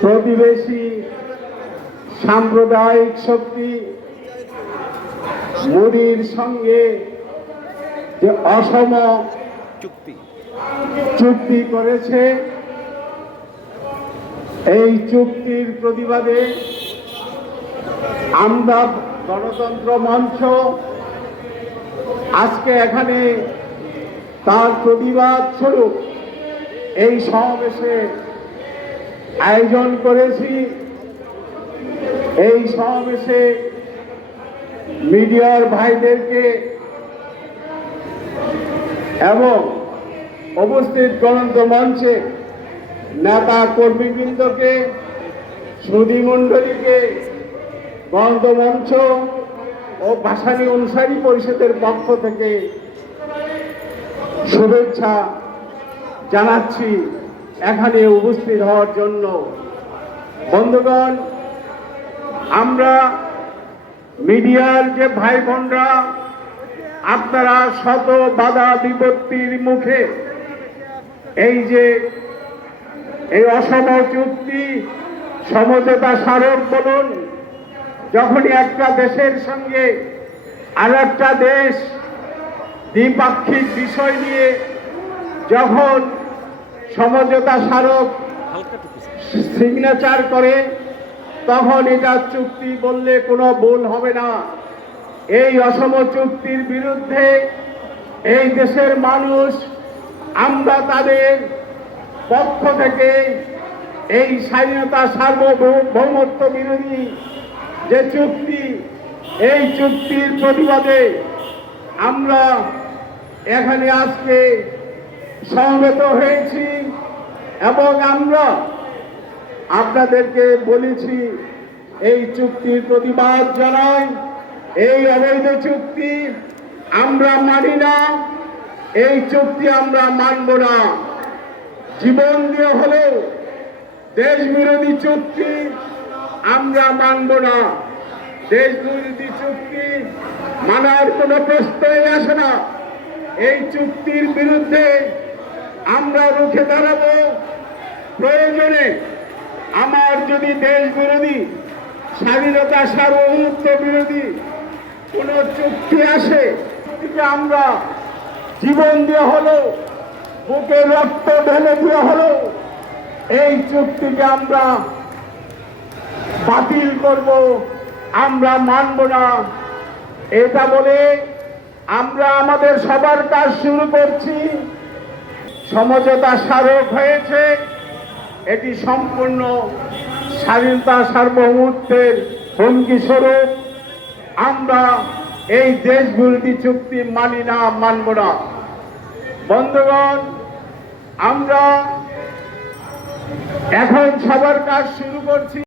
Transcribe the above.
প্রতিবেশী সাম্প্রদায়িক শক্তি মোদির সঙ্গে যে অসম চুক্তি। চুক্তি করেছে এই চুক্তির প্রতিবাদে আমরা গণতন্ত্র মঞ্চ আজকে এখানে তার প্রতিবাদ স্বরূপ এই সমাবেশে আয়োজন করেছি। এই সমাবেশে মিডিয়ার ভাইদেরকে এবং উপস্থিত গণতন্ত্র মঞ্চে নেতা কর্মীবৃন্দকে সুদী মণ্ডলীকে গণতন্ত্র মঞ্চ ও ভাসানী অনুসারী পরিষদের পক্ষ থেকে শুভেচ্ছা জানাচ্ছি। এখানে উপস্থিত হওয়ার জন্য। বন্ধুগণ, আমরা মিডিয়ার যে ভাই বোনরা আপনারা শত বাধা বিপত্তির মুখে এই যে এই অসম চুক্তি, সমঝোতা স্মারক বলুন, যখনই একটা দেশের সঙ্গে আর একটা দেশ দ্বিপাক্ষিক বিষয় নিয়ে যখন সমঝোতা স্মারক সিগনেচার করে তখন এটা চুক্তি বললে কোনো ভুল হবে না। এই অসম চুক্তির বিরুদ্ধে এই দেশের মানুষ আমরা তাদের পক্ষ থেকে এই স্বাধীনতা সার্বভৌমত্ব বিরোধী যে চুক্তি এই চুক্তির প্রতিবাদে আমরা এখানে আজকে সমবেত হয়েছি এবং আমরা আপনাদেরকে বলেছি, এই চুক্তির প্রতিবাদ জানাই। এই অবৈধ চুক্তি আমরা মানি না, এই চুক্তি আমরা মানব না। জীবন দিয়ে হলেও দেশ বিরোধী চুক্তি আমরা মানব না। দেশ বিরোধী চুক্তি মানার কোনো প্রশ্নই আসে না। এই চুক্তির বিরুদ্ধে আমরা রুখে দাঁড়াবো। প্রয়োজনে আমার যদি দেশ বিরোধী, স্বাধীনতা সার্বভৌমত্ব বিরোধী কোন চুক্তি আসে চুক্তিকে আমরা জীবন দিয়ে হলো, বুকে রক্ত ঢেলে দিয়ে হলো, এই চুক্তিকে আমরা বাতিল করব, আমরা মানব না। এটা বলে আমরা আমাদের সবার কাজ শুরু করছি। সমঝোতা স্মারক হয়েছে। এটি সম্পূর্ণ স্বাধীনতা সার্বভৌমত্বের হুমকি স্বরূপ। আমরা এই দেশ বিরোধী চুক্তি মানি না, মানব না। বন্ধুগণ, আমরা এখন সবার কাজ শুরু করছি।